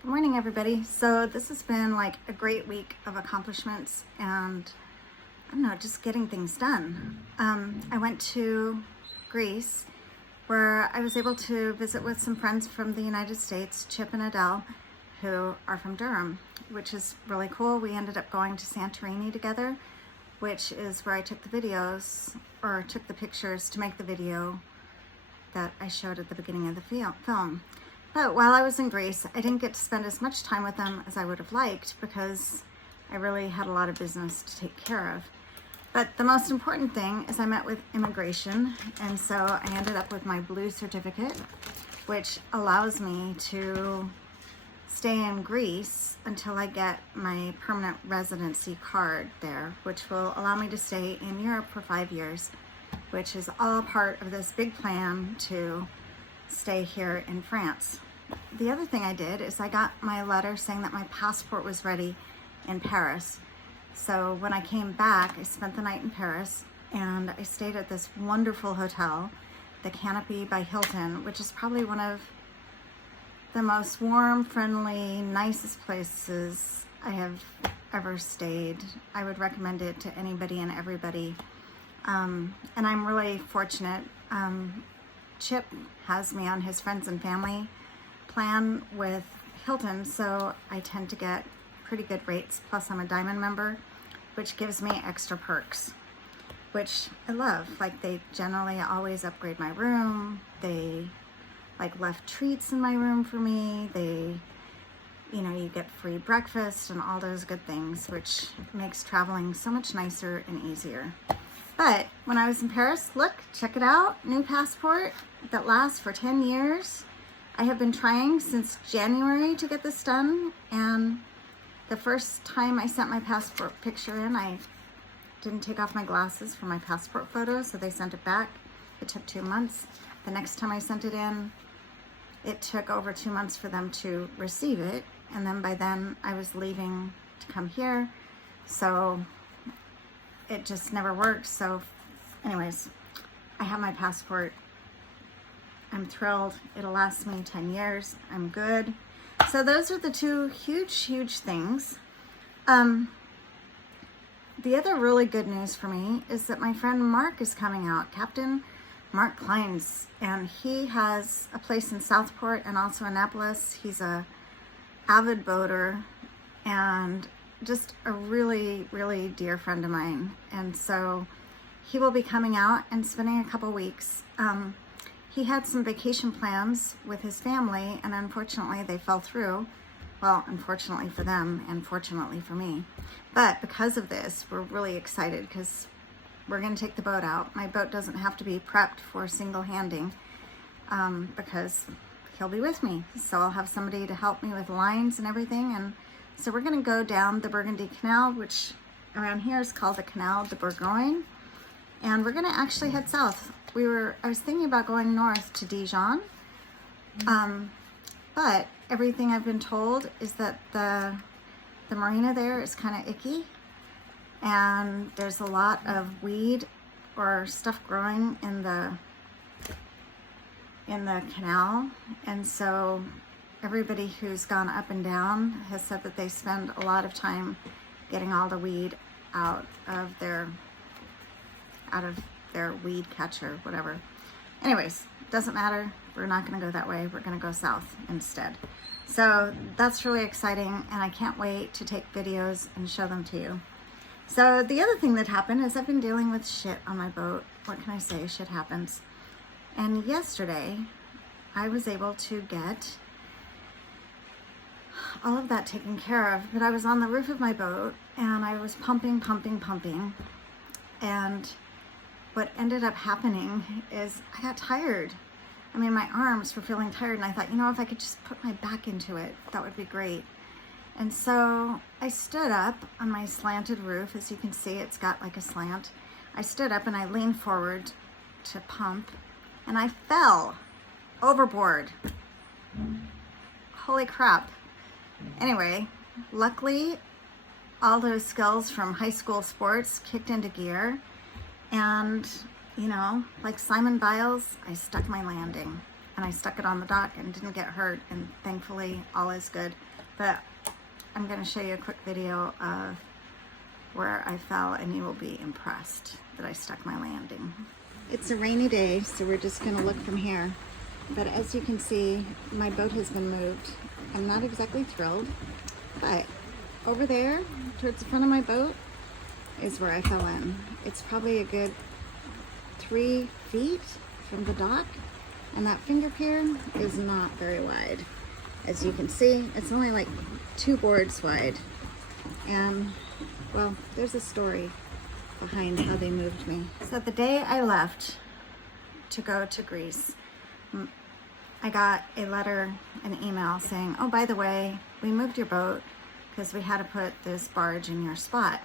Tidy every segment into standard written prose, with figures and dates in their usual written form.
Good morning, everybody. So this has been like a great week of accomplishments and I don't know, just getting things done. I went to Greece where I was able to visit with some friends from the United States, Chip and Adele, who are from Durham, which is really cool. We ended up going to Santorini together, which is where I took the videos or took the pictures to make the video that I showed at the beginning of the film. But while I was in Greece, I didn't get to spend as much time with them as I would have liked because I really had a lot of business to take care of. But the most important thing is I met with immigration, and so I ended up with my blue certificate, which allows me to stay in Greece until I get my permanent residency card there, which will allow me to stay in Europe for 5 years, which is all part of this big plan to stay here in France. The other thing I did is I got my letter saying that my passport was ready in Paris. So when I came back, I spent the night in Paris and I stayed at this wonderful hotel, the Canopy by Hilton, which is probably one of the most warm, friendly, nicest places I have ever stayed. I would recommend it to anybody and everybody. And I'm really fortunate. Chip has me on his friends and family plan with Hilton, so I tend to get pretty good rates. Plus I'm a diamond member, which gives me extra perks, which I love. Like, they generally always upgrade my room. They like left treats in my room for me. They, you get free breakfast and all those good things, which makes traveling so much nicer and easier. But when I was in Paris, look, check it out, new passport that lasts for 10 years. I have been trying since January to get this done, and the first time I sent my passport picture in, I didn't take off my glasses for my passport photo, so they sent it back. It took 2 months. The next time I sent it in, it took over 2 months for them to receive it, and then by then I was leaving to come here, so it just never worked. So anyways, I have my passport. I'm thrilled. It'll last me 10 years. I'm good. So those are the two huge things. The other really good news for me is that my friend Mark is coming out, Captain Mark Kleins, and he has a place in Southport and also Annapolis. He's a avid boater and just a really dear friend of mine, and so he will be coming out and spending a couple weeks. He had some vacation plans with his family, and unfortunately they fell through. Well, unfortunately for them and fortunately for me, but because of this we're really excited because we're going to take the boat out. My boat doesn't have to be prepped for single handing because he'll be with me, so I'll have somebody to help me with lines and everything. And so we're going to go down the Burgundy Canal, which around here is called the Canal de Bourgogne, and we're going to actually head south. I was thinking about going north to Dijon, but everything I've been told is that the marina there is kind of icky, and there's a lot of weed or stuff growing in the canal, and so everybody who's gone up and down has said that they spend a lot of time getting all the weed out of their weed catcher, whatever. Anyways, doesn't matter. We're not going to go that way. We're going to go south instead. So that's really exciting, and I can't wait to take videos and show them to you. So the other thing that happened is I've been dealing with shit on my boat. What can I say? Shit happens. And yesterday I was able to get all of that taken care of, but I was on the roof of my boat and I was pumping, and what ended up happening is I got tired. I mean, my arms were feeling tired, and I thought, if I could just put my back into it, that would be great. And so I stood up on my slanted roof. As you can see, it's got like a slant. I stood up and I leaned forward to pump, and I fell overboard. Holy crap. Anyway, luckily, all those skills from high school sports kicked into gear, and like Simon Biles, I stuck my landing. and I stuck it on the dock and didn't get hurt, and thankfully all is good. But I'm going to show you a quick video of where I fell, and you will be impressed that I stuck my landing. It's a rainy day, so we're just going to look from here. But as you can see, my boat has been moved. I'm not exactly thrilled, but over there towards the front of my boat is where I fell in. It's probably a good 3 feet from the dock, and that finger pier is not very wide. As you can see, it's only like 2 boards wide. And well, there's a story behind how they moved me. So the day I left to go to Greece, I got a letter, an email saying, oh, by the way, we moved your boat because we had to put this barge in your spot.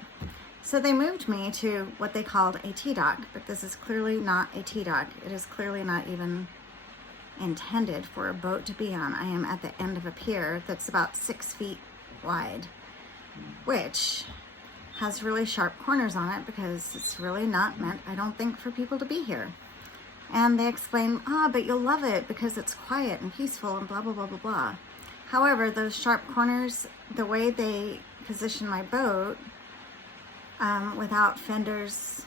So they moved me to what they called a T-dock, but this is clearly not a T-dock. It is clearly not even intended for a boat to be on. I am at the end of a pier that's about 6 feet wide, which has really sharp corners on it because it's really not meant, I don't think, for people to be here. And they explain, but you'll love it because it's quiet and peaceful and blah, blah, blah, blah, blah. However, those sharp corners, the way they position my boat, without fenders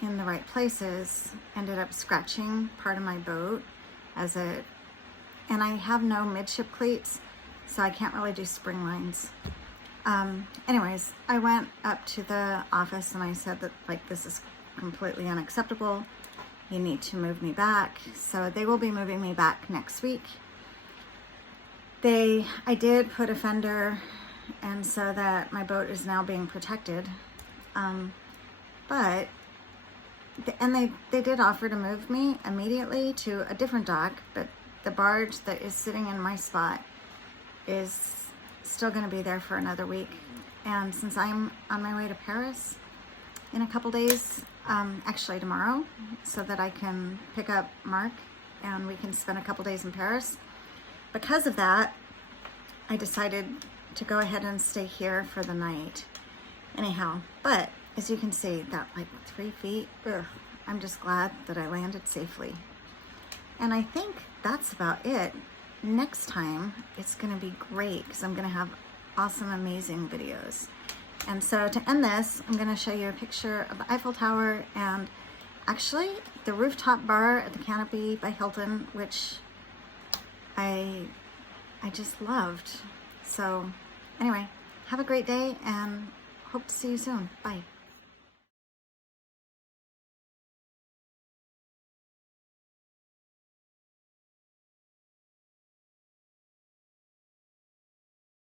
in the right places, ended up scratching part of my boat and I have no midship cleats, so I can't really do spring lines. Anyways, I went up to the office and I said that, like, this is completely unacceptable. You need to move me back. So they will be moving me back next week. I did put a fender, and so that my boat is now being protected. They did offer to move me immediately to a different dock, but the barge that is sitting in my spot is still going to be there for another week. And since I'm on my way to Paris in a couple days, actually tomorrow, so that I can pick up Mark and we can spend a couple days in Paris. Because of that, I decided to go ahead and stay here for the night. Anyhow, but as you can see, that like 3 feet, I'm just glad that I landed safely. And I think that's about it. Next time, it's gonna be great because I'm gonna have awesome, amazing videos. And so to end this, I'm gonna show you a picture of the Eiffel Tower and actually the rooftop bar at the Canopy by Hilton, which I just loved. So anyway, have a great day and hope to see you soon. Bye.